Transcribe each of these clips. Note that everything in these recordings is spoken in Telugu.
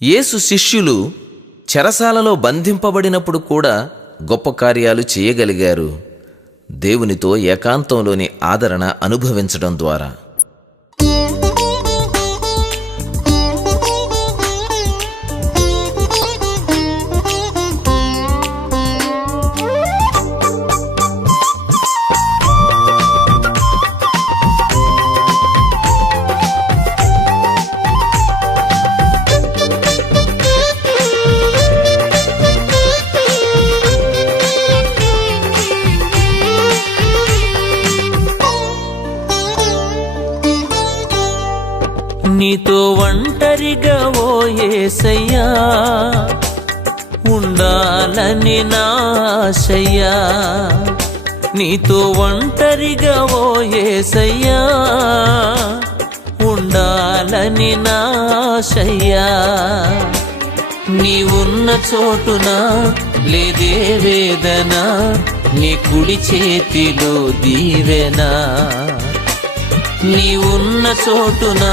యేసు శిష్యులు చెరసాలలో బంధింపబడినప్పుడు కూడా గొప్ప కార్యాలు చేయగలిగారు, దేవునితో ఏకాంతంలోని ఆదరణ అనుభవించడం ద్వారా. నీతో ఒంటరిగా ఓ యేసయ్యా ఉండాలని నా ఆశయ్యా, నీతో ఒంటరిగా ఓ యేసయ్యా ఉండాలని నా ఆశయ్యా. నీ ఉన్న చోటున లేదే వేదన, నీ కుడి చేతిలో దీవెనా. నీ ఉన్న చోటున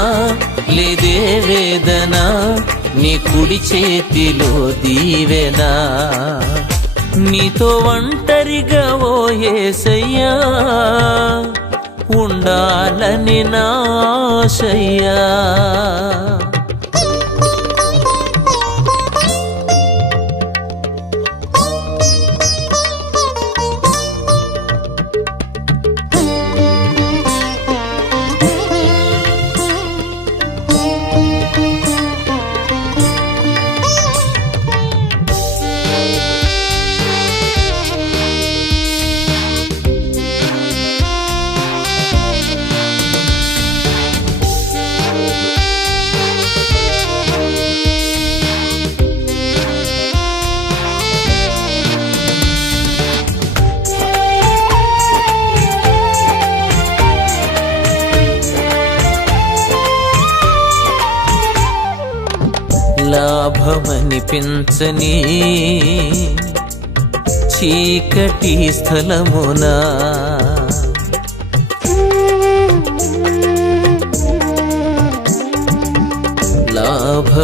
లేదే వేదన, నీ కుడి చేతిలో దీవెనా. నీతో ఒంటరిగా ఓ యేసయ్యా ఉండాలని నా ఆశయ్యా. లాభమనిపించని చీకటి స్థలమునా,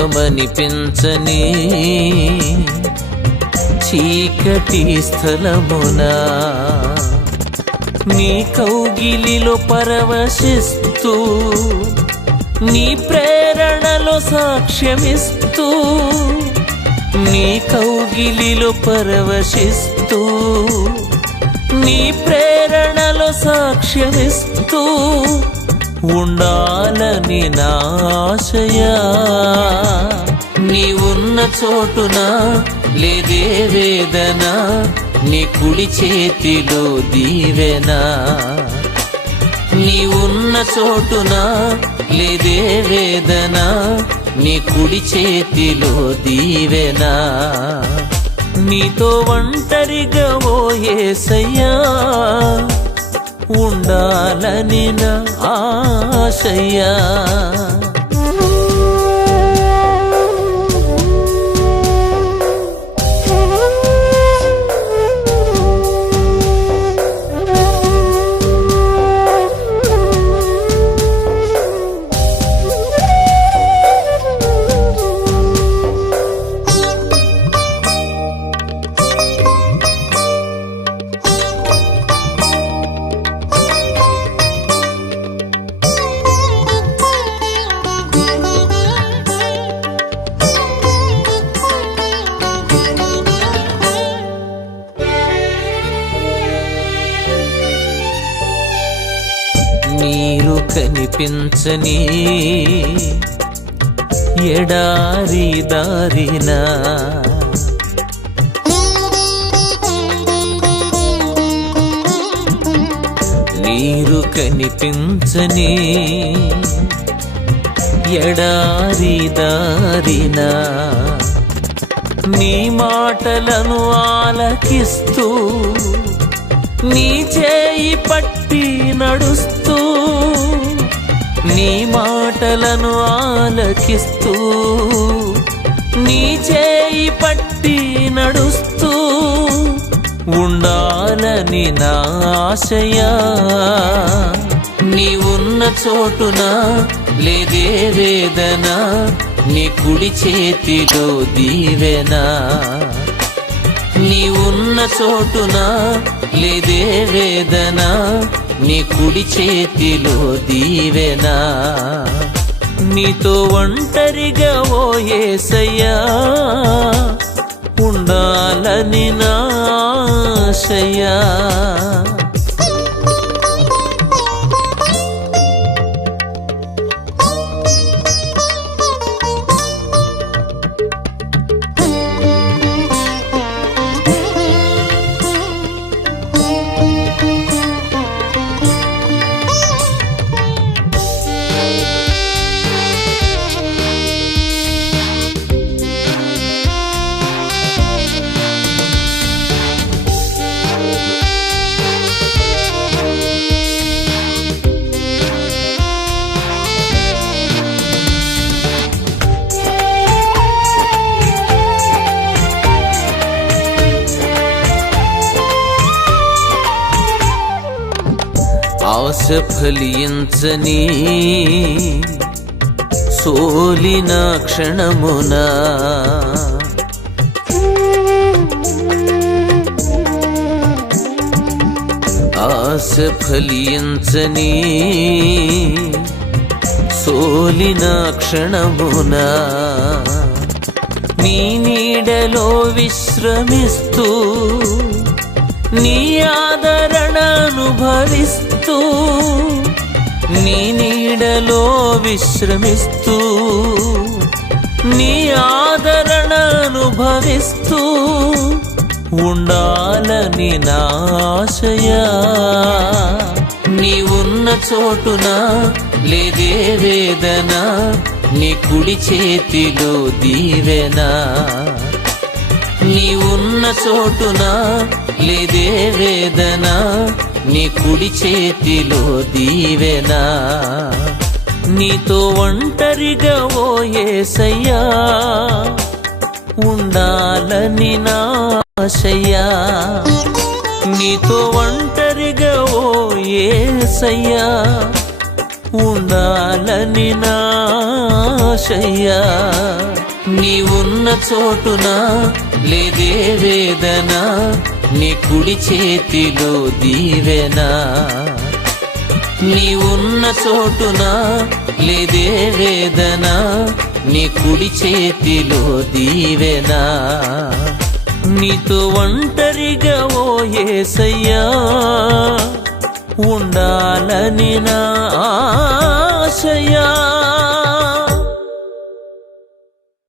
లాభమనిపించని చీకటి స్థలమునా, నీ కౌగిలిలో పరవశిస్తూ నీ ప్రేరణలో సాక్ష్యమిస్తూ, నీ కౌగిలిలో పరవశిస్తూ నీ ప్రేరణలో సాక్ష్యమిస్తూ ఉండాలని నా ఆశయా. నీ ఉన్న చోటున లేదే వేదన, నీ కుడి చేతిలో దీవెనా. నీ ఉన్న చోటున లేదే వేదన, నీ కుడి చేతిలో దీవెనా. నీతో ఒంటరిగా ఓ యేసయ్యా ఉండాలని నా ఆశయ్యా. నీరు కనిపించని ఎడారి దారినా, నీరు కనిపించని ఎడారి దారినా, నీ మాటలను ఆలకిస్తూ నీ చేయి పట్టి నడుస్తూ, నీ మాటలను ఆలకిస్తూ నీ చేయి పట్టి నడుస్తూ ఉండాలని నా ఆశయా. నీ ఉన్న చోటున లేదే వేదన, నీ కుడి చేతిలో దీవెన. నీ ఉన్న చోటున లేదే వేదన, నీ కుడి చేతిలో దీవెన. నీతో ఒంటరిగా ఓ యేసయ్యా ఉండాలని నా ఆశయా. ఆశ ఫలించని సోలిన క్షణమున ఆశ ఫలించని సోలిన క్షణమున నీ నీడలో విశ్రమిస్తూ నీ ఆదరణ అనుభవిస్తూ, నీ నీడలో విశ్రమిస్తూ నీ ఆదరణ అనుభవిస్తూ ఉండాలని నా ఆశయా. నీ ఉన్న చోటున లేదే వేదన, నీ కుడి చేతిలో దీవెన. నీ ఉన్న చోటున లేదే వేదన, నీ కుడి చేతిలో దీవెన. నీతో ఒంటరిగా ఓ యేసయ్యా ఉండాలని నా ఆశయా. నీతో ఒంటరిగా ఓ యేసయ్యా ఉండాలని నా ఆశయా. నీ ఉన్న చోటున లేదే వేదన, నీ కుడి చేతిలో దీవెన. నీ ఉన్న చోటున లేదే వేదన, నీ కుడి చేతిలో దీవెన. నీతో ఒంటరిగా ఓ యేసయ్యా ఉండాలని నా ఆశయా.